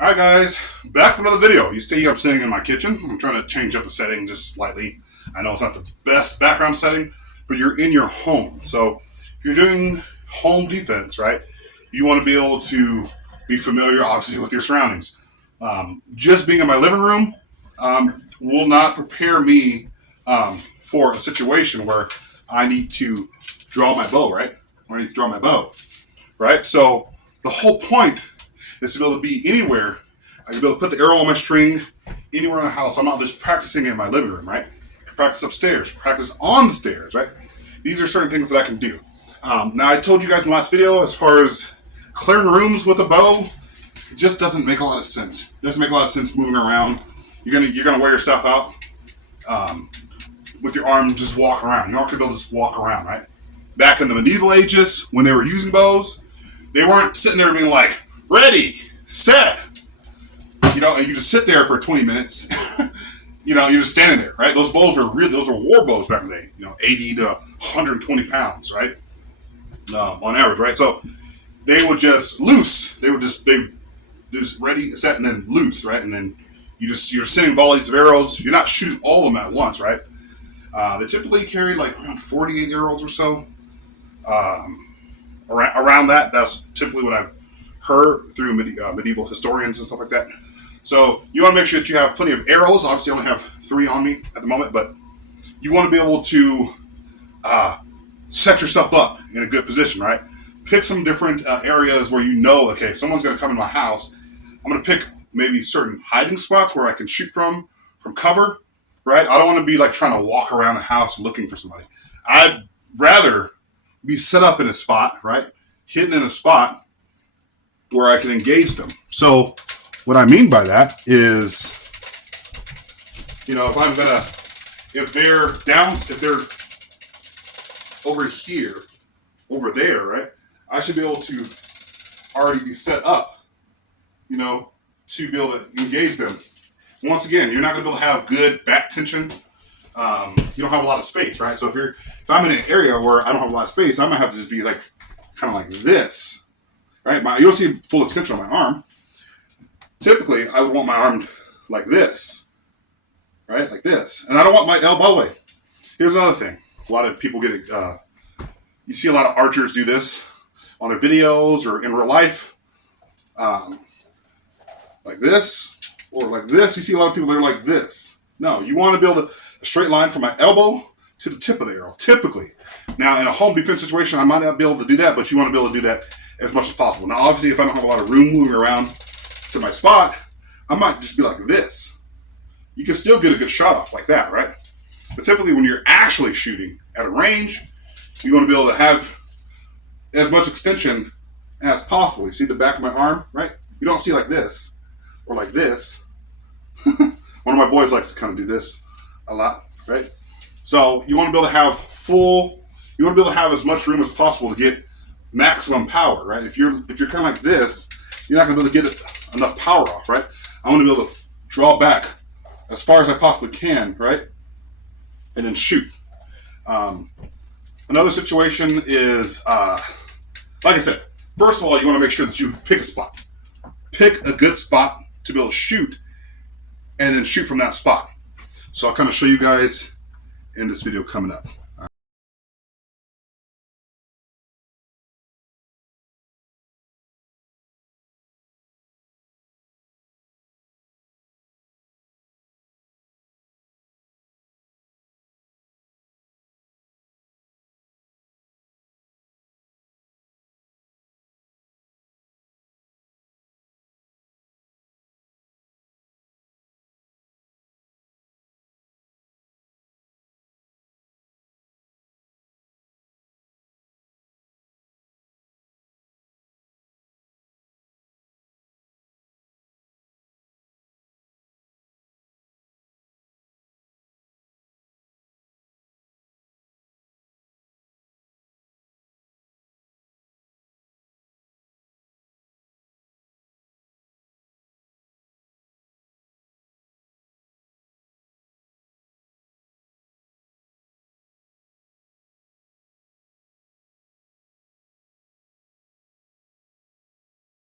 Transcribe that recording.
Alright guys, back for another video. You see I'm sitting in my kitchen. I'm trying to change up the setting just slightly. I know it's not the best background setting, but you're in your home. So if you're doing home defense, right, you want to be able to be familiar, obviously, with your surroundings. Just being in my living room will not prepare me for a situation where I need to draw my bow, right? Or I need to draw my bow, right? So the whole point is to be able to be anywhere. I can be able to put the arrow on my string anywhere in the house. I'm not just practicing in my living room, right? I can practice upstairs, practice on the stairs, right? These are certain things that I can do. Now, I told you guys in the last video, as far as clearing rooms with a bow, it just doesn't make a lot of sense. It doesn't make a lot of sense moving around. You're gonna wear yourself out with your arm just walk around. You're not gonna be able to just walk around, right? Back in the medieval ages, when they were using bows, they weren't sitting there being like, ready, set, and you just sit there for 20 minutes. You're just standing there, right? Those bows are those are war bows back in the day, 80 to 120 pounds, right? On average, right? So they would just loose. They just ready, set, and then loose, right? And then you're sending volleys of arrows. You're not shooting all of them at once, right? They typically carry like around 48 arrows or so. Around that, that's typically what I've heard through medieval historians and stuff like that. So you want to make sure that you have plenty of arrows. Obviously, I only have 3 on me at the moment, but you want to be able to set yourself up in a good position, right? Pick some different areas where okay, if someone's going to come in my house, I'm going to pick maybe certain hiding spots where I can shoot from cover, right? I don't want to be like trying to walk around the house looking for somebody. I'd rather be set up in a spot, right? Hidden in a spot where I can engage them. So what I mean by that is, if they're over here, over there, right? I should be able to already be set up, to be able to engage them. Once again, you're not going to be able to have good back tension. You don't have a lot of space, right? So if I'm in an area where I don't have a lot of space, I might have to just be like, kind of like this, right? You don't see full extension on my arm. Typically, I would want my arm like this, right? Like this. And I don't want my elbow away. Here's another thing. A lot of people you see a lot of archers do this on their videos or in real life. Like this, or like this. You see a lot of people that are like this. No, you want to build a straight line from my elbow to the tip of the arrow, typically. Now, in a home defense situation, I might not be able to do that, but you want to be able to do that as much as possible. Now, obviously, if I don't have a lot of room moving around to my spot, I might just be like this. You can still get a good shot off like that, right? But typically, when you're actually shooting at a range, you want to be able to have as much extension as possible. You see the back of my arm, right? You don't see like this or like this. One of my boys likes to kind of do this a lot, right? So you want to be able to have you want to be able to have as much room as possible to get maximum power, right? If you're kind of like this, you're not going to be able to get enough power off, right? I want to be able to draw back as far as I possibly can, right? And then shoot. Another situation is, like I said, first of all, you want to make sure that you pick a spot. Pick a good spot to be able to shoot, and then shoot from that spot. So I'll kind of show you guys in this video coming up.